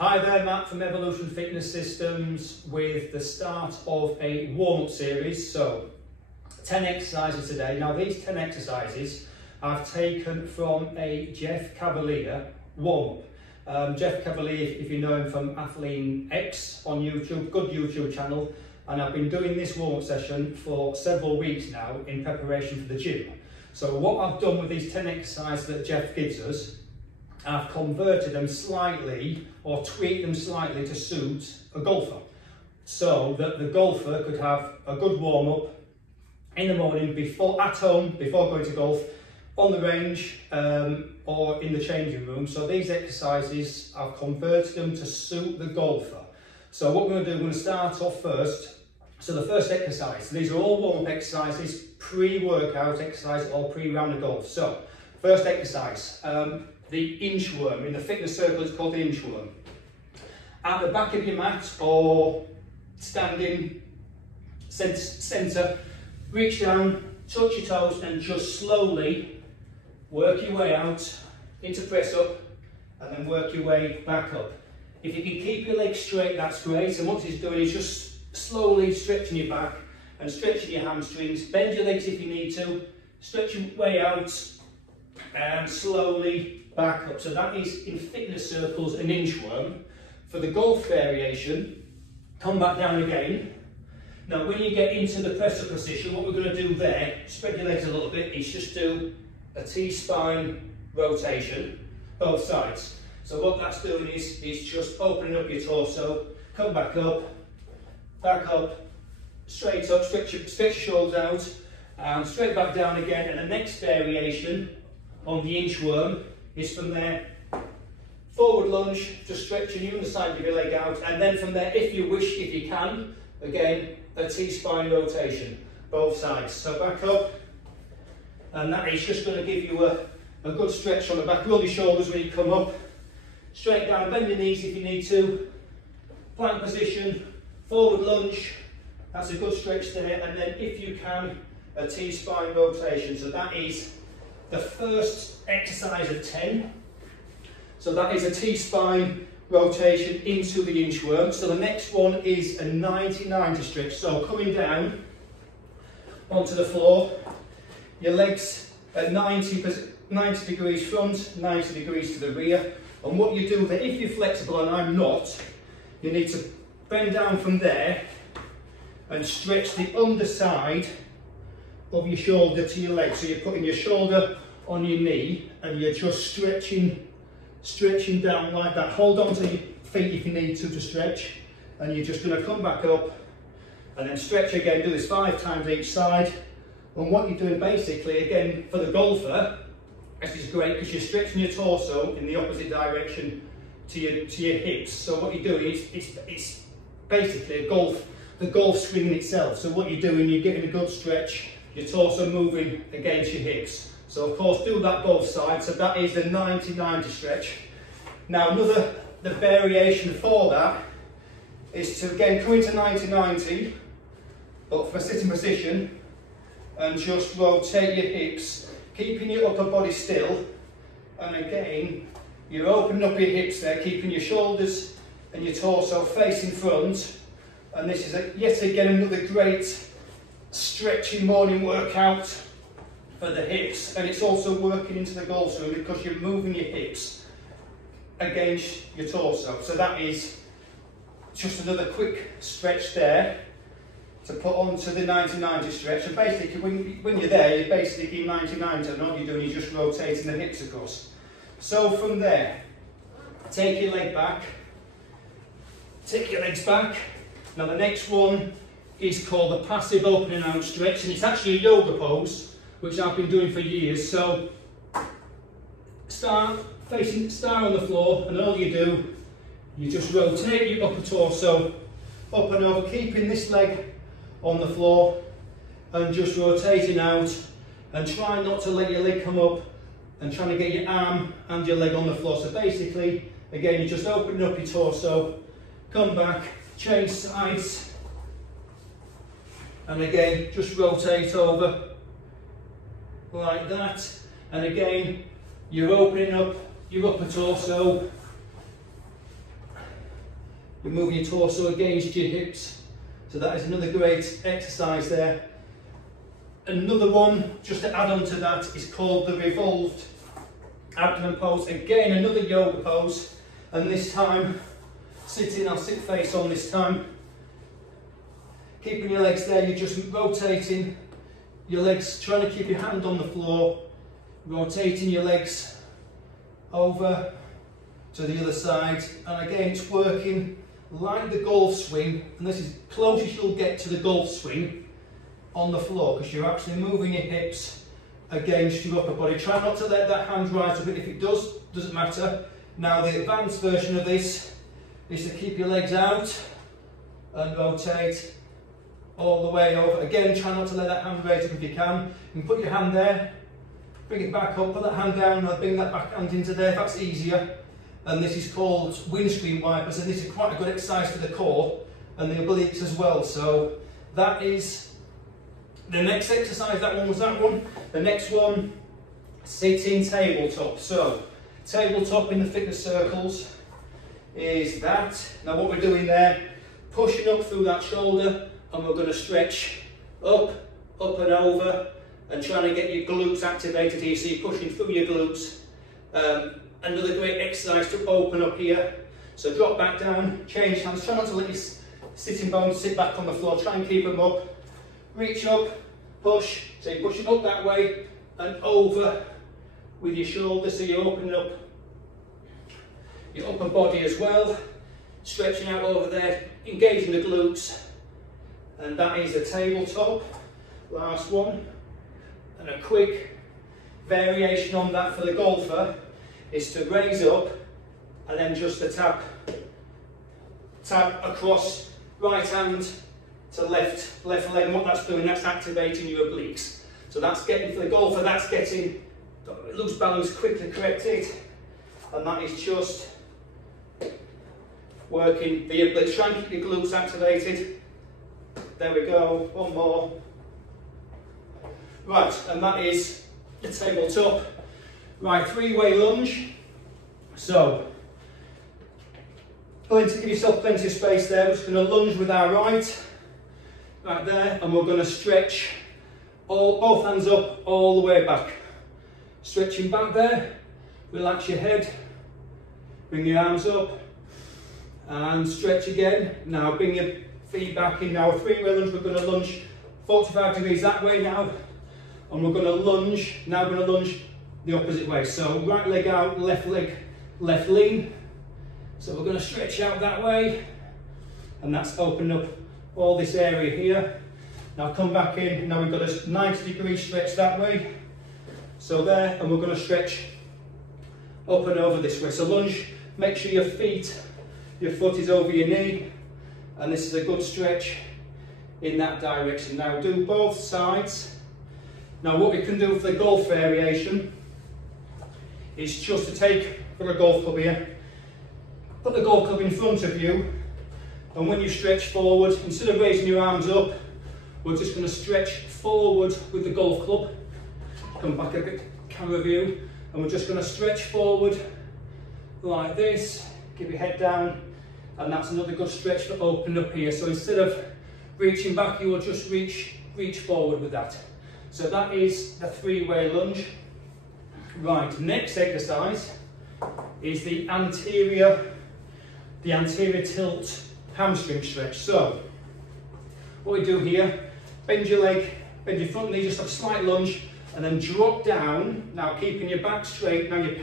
Hi there, Matt from Evolution Fitness Systems with the start of a warm-up series. So 10 exercises today. Now these 10 exercises I've taken from a Jeff Cavaliere warm-up. Jeff Cavaliere, if you know him from Athlean X on YouTube, good YouTube channel, and I've been doing this warm-up session for several weeks now in preparation for the gym. So what I've done with these 10 exercises that Jeff gives us, I've converted them slightly or tweaked them slightly to suit a golfer, so that the golfer could have a good warm-up in the morning at home before going to golf, on the range or in the changing room. So these exercises, I've converted them to suit the golfer. So what we're going to do, we're going to start off first. So the first exercise, these are all warm-up exercises, pre-workout exercise or pre-round of golf. So first exercise, the inchworm. In the fitness circle it's called the inchworm. At the back of your mat or standing centre, reach down, touch your toes and just slowly work your way out into press up and then work your way back up. If you can keep your legs straight, that's great. And what he's doing is just slowly stretching your back and stretching your hamstrings. Bend your legs if you need to, stretch your way out and slowly back up. So that is, in fitness circles, an inchworm. For the golf variation, come back down again. Now when you get into the press up position, what we're going to do there, spread your legs a little bit, is just do a T-spine rotation, both sides. So what that's doing is just opening up your torso, come back up, straight up, stretch your shoulders out, and straight back down again. And the next variation on the inchworm is from there, forward lunge, just stretching the underside of your leg out, and then from there, if you wish, if you can, again, a T-spine rotation, both sides. So back up, and that is just going to give you a good stretch on the back. Roll your shoulders when you come up, straight down, bend your knees if you need to, plank position, forward lunge, that's a good stretch there, and then if you can, a T-spine rotation. So that is the first exercise of 10. So that is a T-spine rotation into the inchworm. So the next one is a 90-90 stretch. So coming down onto the floor, your legs at 90 degrees front, 90 degrees to the rear. And what you do there, if you're flexible and I'm not, you need to bend down from there and stretch the underside of your shoulder to your leg. So you're putting your shoulder on your knee and you're just stretching down like that. Hold on to your feet if you need to stretch, and you're just going to come back up and then stretch again. Do this 5 times each side. And what you're doing basically, again, for the golfer, this is great because you're stretching your torso in the opposite direction to your hips. So what you're doing is it's basically the golf swing in itself. So what you're doing, you're getting a good stretch, your torso moving against your hips. So of course do that both sides. So that is the 90-90 stretch. Now the variation for that is to again come into 90-90, but from a sitting position, and just rotate your hips, keeping your upper body still. And again, you're opening up your hips there, keeping your shoulders and your torso facing front. And this is yet again another great stretching morning workout for the hips, and it's also working into the golf swing because you're moving your hips against your torso. So that is just another quick stretch there to put onto the 90-90 stretch. And basically when you're there, you're basically in 90-90, and all you're doing is just rotating the hips across. So from there, take your legs back. Now the next one is called the passive opening out stretch, and it's actually a yoga pose which I've been doing for years. So start on the floor, and all you do, you just rotate your upper torso up and over, keeping this leg on the floor and just rotating out, and try not to let your leg come up and trying to get your arm and your leg on the floor. So basically, again, you're just opening up your torso, come back, change sides, and again, just rotate over like that. And again, you're opening up your upper torso You're moving your torso against your hips. So that is another great exercise there. Another one, just to add on to that, is called the revolved abdomen pose. Again, another yoga pose, and this time sitting. I'll sit face on this time. Keeping your legs there, you're just rotating your legs, trying to keep your hand on the floor, rotating your legs over to the other side, and again it's working like the golf swing, and this is closest you'll get to the golf swing on the floor, because you're actually moving your hips against your upper body. Try not to let that hand rise a bit. If it does, doesn't matter. Now the advanced version of this is to keep your legs out and rotate all the way over. Again, try not to let that hand raise up if you can. You can put your hand there, bring it back up, put that hand down, and bring that back hand into there if that's easier. And this is called windscreen wipers, and this is quite a good exercise for the core and the obliques as well. So that is the next exercise. That one was that one. The next one, sitting tabletop. So tabletop in the fitness circles is that. Now what we're doing there, pushing up through that shoulder, and we're going to stretch up and over, and trying to get your glutes activated here. So you're pushing through your glutes. Another great exercise to open up here. So drop back down, change hands, try not to let your sitting bones sit back on the floor, try and keep them up. Reach up, push, so you're pushing up that way and over with your shoulders, so you're opening up your upper body as well, stretching out over there, engaging the glutes, and that is a tabletop. Last one, and a quick variation on that for the golfer is to raise up and then just a tap across, right hand to left leg, and what that's doing, that's activating your obliques. So that's getting, for the golfer, that's getting loose balance quickly corrected, and that is just working the obliques. Try and keep your glutes activated. There we go, one more. Right, and that is the tabletop. Right, three-way lunge. So, going to give yourself plenty of space there. We're just going to lunge with our right there, and we're going to stretch both hands up all the way back. Stretching back there, relax your head, bring your arms up, and stretch again. Now bring your feet back in. Now a three-way lunge, we're going to lunge 45 degrees that way now, and we're going to lunge, now we're going to lunge the opposite way. So right leg out, left leg, left lean. So we're going to stretch out that way, and that's opening up all this area here. Now come back in, now we've got a 90-degree stretch that way. So there, and we're going to stretch up and over this way. So lunge, make sure your foot is over your knee, and this is a good stretch in that direction. Now do both sides. Now what we can do for the golf variation is just to take, for a golf club here, put the golf club in front of you, and when you stretch forward, instead of raising your arms up, we're just going to stretch forward with the golf club. Come back a bit, camera view, and we're just going to stretch forward like this, keep your head down, and that's another good stretch to open up here. So instead of reaching back, you will just reach forward with that. So that is the three-way lunge. Right, next exercise is the anterior tilt hamstring stretch. So what we do here, bend your leg, bend your front knee, just have a slight lunge, and then drop down. Now keeping your back straight. Now your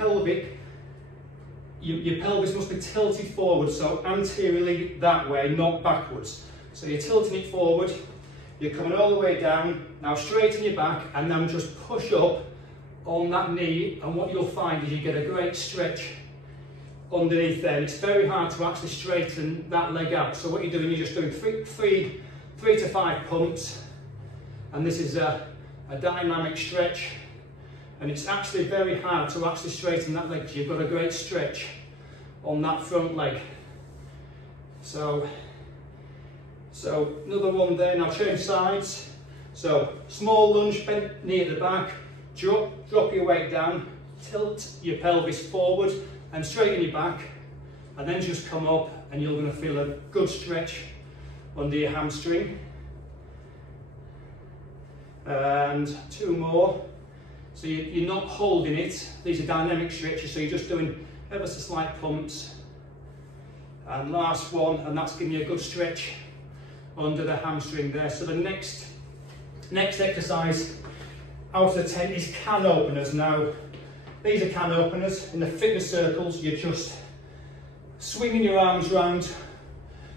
pelvis must be tilted forward, so anteriorly that way, not backwards. So you're tilting it forward, you're coming all the way down, now straighten your back, and then just push up on that knee, and what you'll find is you get a great stretch underneath there. It's very hard to actually straighten that leg out. So what you're doing, you're just doing three to five pumps, and this is a dynamic stretch, and it's actually very hard to actually straighten that leg. You've got a great stretch on that front leg. So another one there. Now change sides. So small lunge, bend knee at the back, drop your weight down, tilt your pelvis forward and straighten your back, and then just come up, and you're going to feel a good stretch under your hamstring. And 2 more. So you're not holding it. These are dynamic stretches, so you're just doing ever so slight pumps. And last one, and that's giving you a good stretch under the hamstring there. So the next exercise out of the 10 is can openers. Now, these are can openers. In the fitness circles, you're just swinging your arms round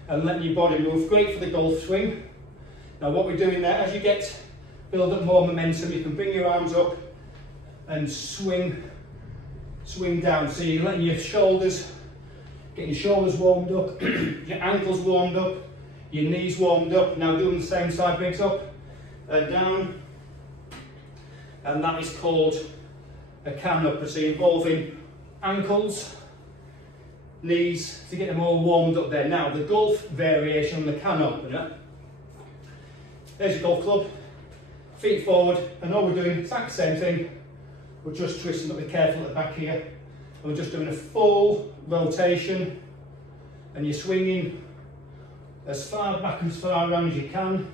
and letting your body move. Great for the golf swing. Now what we're doing there, as you build up more momentum, you can bring your arms up and swing down. So you're letting your shoulders, getting your shoulders warmed up, your ankles warmed up, your knees warmed up. Now doing the same side, brings up and down. And that is called a can upper. So you're involving ankles, knees to get them all warmed up there. Now the golf variation on the can opener, there's your golf club, feet forward, and all we're doing is exactly the same thing. We're just twisting, but be careful at the back here. And we're just doing a full rotation, and you're swinging as far back and as far around as you can.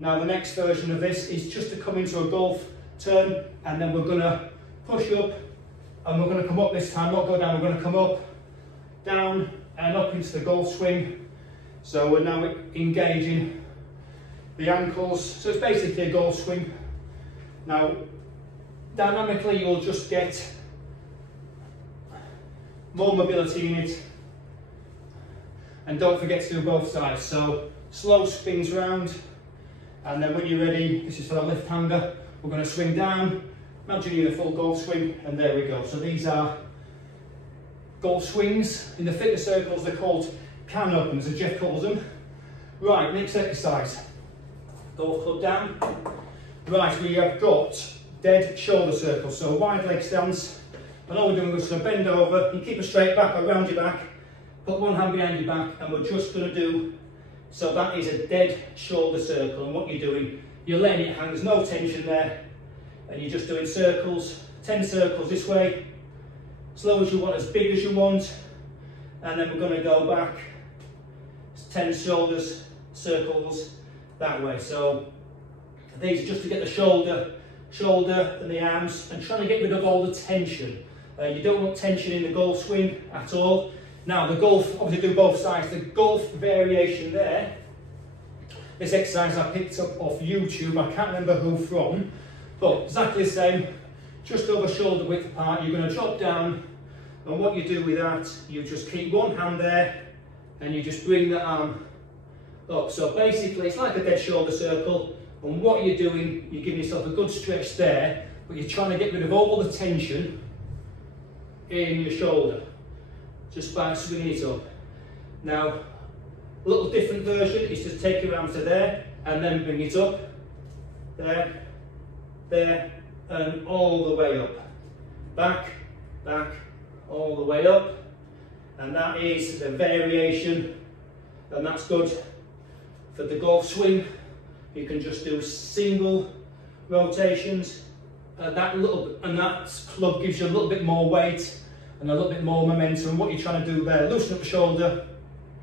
Now the next version of this is just to come into a golf turn, and then we're going to push up, and we're going to come up this time, not go down, we're going to come up, down, and up into the golf swing. So we're now engaging the ankles. So it's basically a golf swing. Now, dynamically, you'll just get more mobility in it. And don't forget to do both sides. So slow spins round, and then when you're ready, this is for the left hander, we're going to swing down. Imagine you're in a full golf swing, and there we go. So these are golf swings. In the fitness circles, they're called can openers, as Jeff calls them. Right, next exercise. Golf club down. Right, we have got dead shoulder circles, so wide leg stance. And all we're doing is going to bend over, you keep a straight back around your back, put one hand behind your back, and we're just going to do, so that is a dead shoulder circle. And what you're doing, you're letting it hang, there's no tension there, and you're just doing circles, 10 circles this way, slow as you want, as big as you want, and then we're going to go back 10 shoulders, circles that way. So these are just to get the shoulder and the arms, and trying to get rid of all the tension. You don't want tension in the golf swing at all. Now the golf, obviously do both sides. The golf variation there, this exercise I picked up off YouTube, I can't remember who from, but exactly the same, just over shoulder width apart. You're going to drop down, and what you do with that, you just keep one hand there, and you just bring the arm up. So basically it's like a dead shoulder circle, and what you're doing, you're giving yourself a good stretch there, but you're trying to get rid of all the tension in your shoulder, just by swinging it up. Now, a little different version is to take your arm to there, and then bring it up, there, there, and all the way up. Back, back, all the way up. And that is the variation, and that's good for the golf swing. You can just do single rotations, and that club gives you a little bit more weight and a little bit more momentum. What you're trying to do there, loosen up the shoulder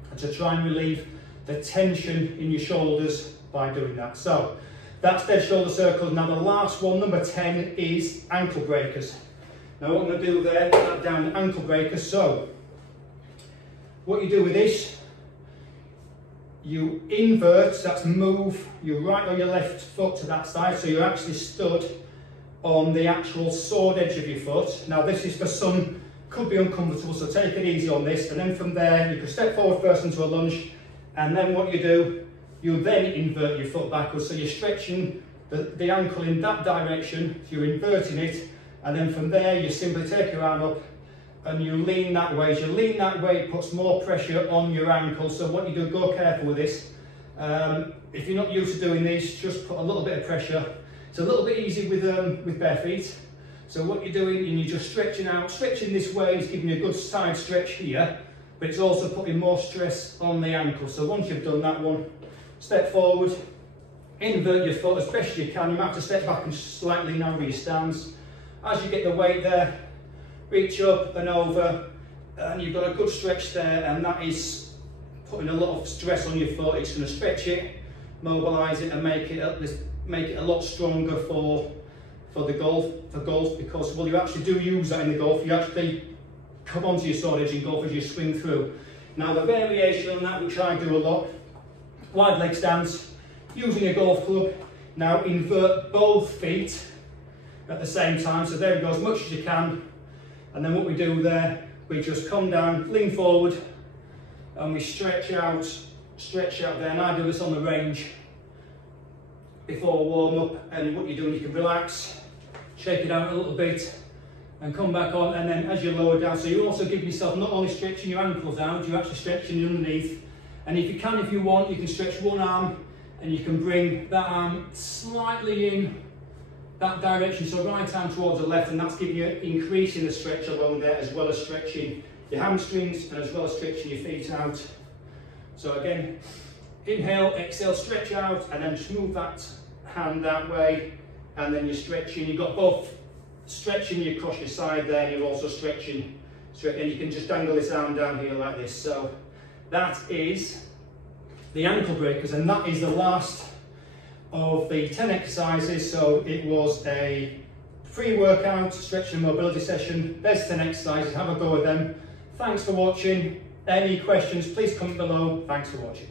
and to try and relieve the tension in your shoulders by doing that. So that's dead shoulder circles. Now the last one, number 10, is ankle breakers. Now what I'm going to do there, that down the ankle breakers. So what you do with this, you invert, that's move your right or your left foot to that side, so you're actually stood on the actual sword edge of your foot. Now this is for some, could be uncomfortable, so take it easy on this, and then from there you can step forward first into a lunge, and then what you do, you then invert your foot backwards, so you're stretching the ankle in that direction, you're inverting it, and then from there you simply take your arm up and you lean that way. As you lean that way, it puts more pressure on your ankle. So what you do, go careful with this. If you're not used to doing this, just put a little bit of pressure. It's a little bit easy with bare feet. So what you're doing, and you're just stretching out. Stretching this way is giving you a good side stretch here, but it's also putting more stress on the ankle. So once you've done that one, step forward, invert your foot as best you can. You might have to step back and slightly narrow your stance. As you get the weight there, reach up and over, and you've got a good stretch there, and that is putting a lot of stress on your foot. It's going to stretch it, mobilise it, and make it a lot stronger for golf, because well, you actually do use that in the golf. You actually come onto your sword edge in golf as you swing through. Now the variation on that, which I do a lot, wide leg stance, using a golf club. Now invert both feet at the same time, so there we go, as much as you can. And then what we do there, we just come down, lean forward, and we stretch out there. And I do this on the range before warm up. And what you're doing, you can relax, shake it out a little bit, and come back on. And then as you lower down, so you also give yourself not only stretching your ankles out, you're actually stretching underneath. And if you want, you can stretch one arm, and you can bring that arm slightly in that direction, so right arm towards the left, and that's giving you increasing the stretch along there, as well as stretching your hamstrings and as well as stretching your feet out. So again, inhale, exhale, stretch out, and then just move that hand that way, and then you're stretching. You've got both stretching across your side there, and you're also stretching, and you can just dangle this arm down here like this. So that is the ankle breakers, and that is the last of the 10 exercises. So it was a free workout, stretching and mobility session. There's 10 exercises, have a go with them. Thanks for watching. Any questions, please comment below. Thanks for watching.